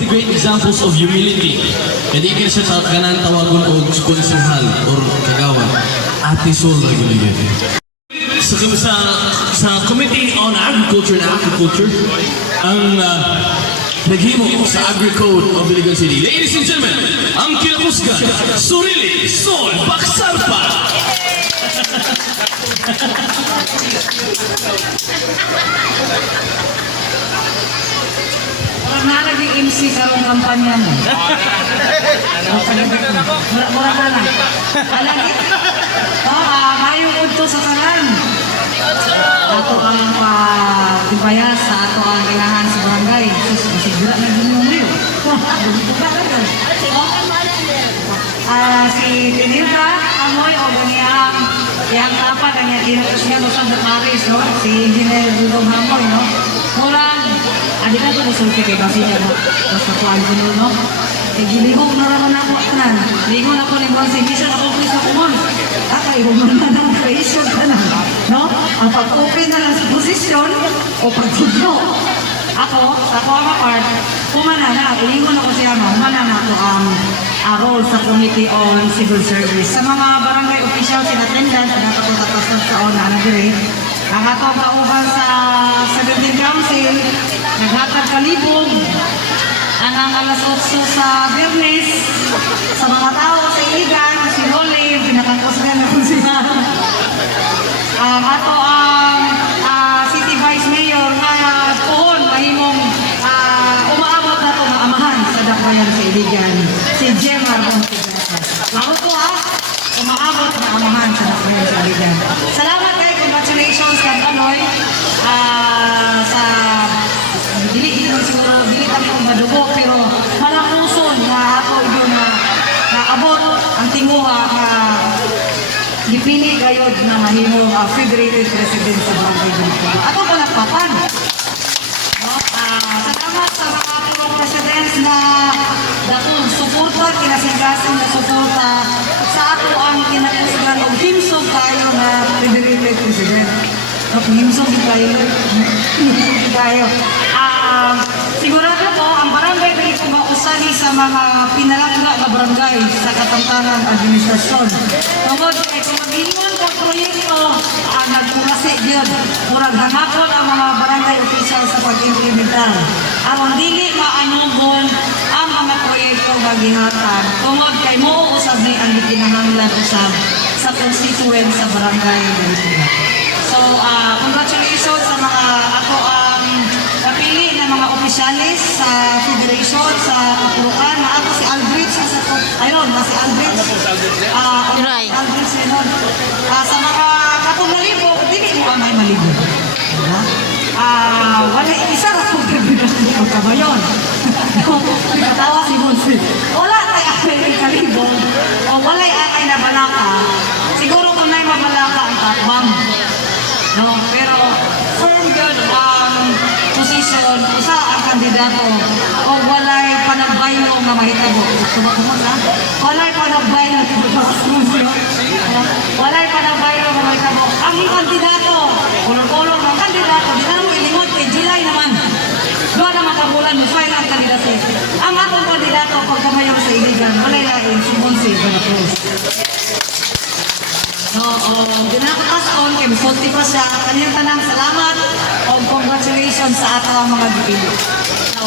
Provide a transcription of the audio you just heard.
the great examples of humility. Hindi ka siya kanang tawagon o konsehal or kagawan. Ate Sol na ginigyan. Sa Committee on Agriculture and Aquaculture, ang naghimo sa Agri-Code of Biligan City. Ladies and gentlemen, ang kinakusgan, Surili Sol Baksarpa! Parang nalaging MC karong kampanya mo. Mura ka lang. Alagit. Mayong udto sa karan. Ato ang pagtibayas sa ato ang kailangan sa barangay. Sigura na ginumiyo. Si Tinilda, amoy o ganiyang yang tapat ang direktos niya sa Paris, no? Si Engineer Dudong Hamoy, no? Murang, adi na ito musulti kay Basi niya, no? Basta po ang gano'n, no? E gilihog na naman ako na. Ligo na po ni Bonsi, hindi siya na-open sa kumon. Ibo mo na ng creation ka na, no? Ang pag-open na lang sa posisyon o pag-tudlo. Ako ang part, kumana na, ilingon ako siya, no? Kumana na ako ang role sa Committee on Civil Service. Sa mga barangay officials in attendance, ang nakapagtatas sa na nagre, ang atong kauban sa 17 Council, naghatag kalibog, ang alas 8 sa Bernes, sa mga tao sa Iligan, si Rolly, pinakangkusgan na kung siya. Ato ang City Vice Mayor na poon, mahimong umaabot na ito maamahan sa dakbayan sa Iligan, si Jemar Montigasas. Lalo ko umaabot na amahan sa dakbayan sa Iligan. Salamat kayo, congratulations kang Kanoy sa dili kami madugo, pero malamuson na ako yun na naabot ang tinguha dipili kayo na mahimong Federated President sa Barangay Dito. Ako po nagpapan. No? Salamat sa mga pulong presidents na dakong suporta, kinasingkasin na suporta sa ato ang kinakusgan o himsog tayo na Federated President. Himsog tayo. Sigurado po, ang barangay dito mausali sa mga pinalagla na barangay sa katantangan administrasyon. Tungkol kay kung mag-iwan po proyekto, nagkurasi din. Murag hanapon ang mga barangay official sa pag-implementar. Ang dili maanugon ang mga proyekto magihatan. Tungkol kay mo usab ni ang itinahanglan usab sa constituent sa barangay dito. So, congratulations sa mga ako ang napili na mga opisyalis sa federation, sa kapulukan. Na ako si Aldrich, ayun, si Aldrich. Aldrich, yun. Sa mga katong malibo, hindi mo may malibo. Wala, isa na kong kabayon. Katawa si Monsi. Wala tayo ay kalibo. O wala ay na balaka. Siguro kung na'y mabalaka ang tatbang. No, pero firm good position sa ang kandidato o walay panagbayo nga mahitabo. Walay panagbayo nga mahitabo. Ang kandidato, kulong-kulong ng kandidato, di na mo ilimod kay July naman. Doon naman kabulan mo file ang kandidato. Ang atong kandidato pag kamayaw sa Iligan, walay lain si Monsi Cruz. No, dinakatas on kay Sulti pa siya. Kanyang tanang salamat o congratulations sa ato mga dipilo.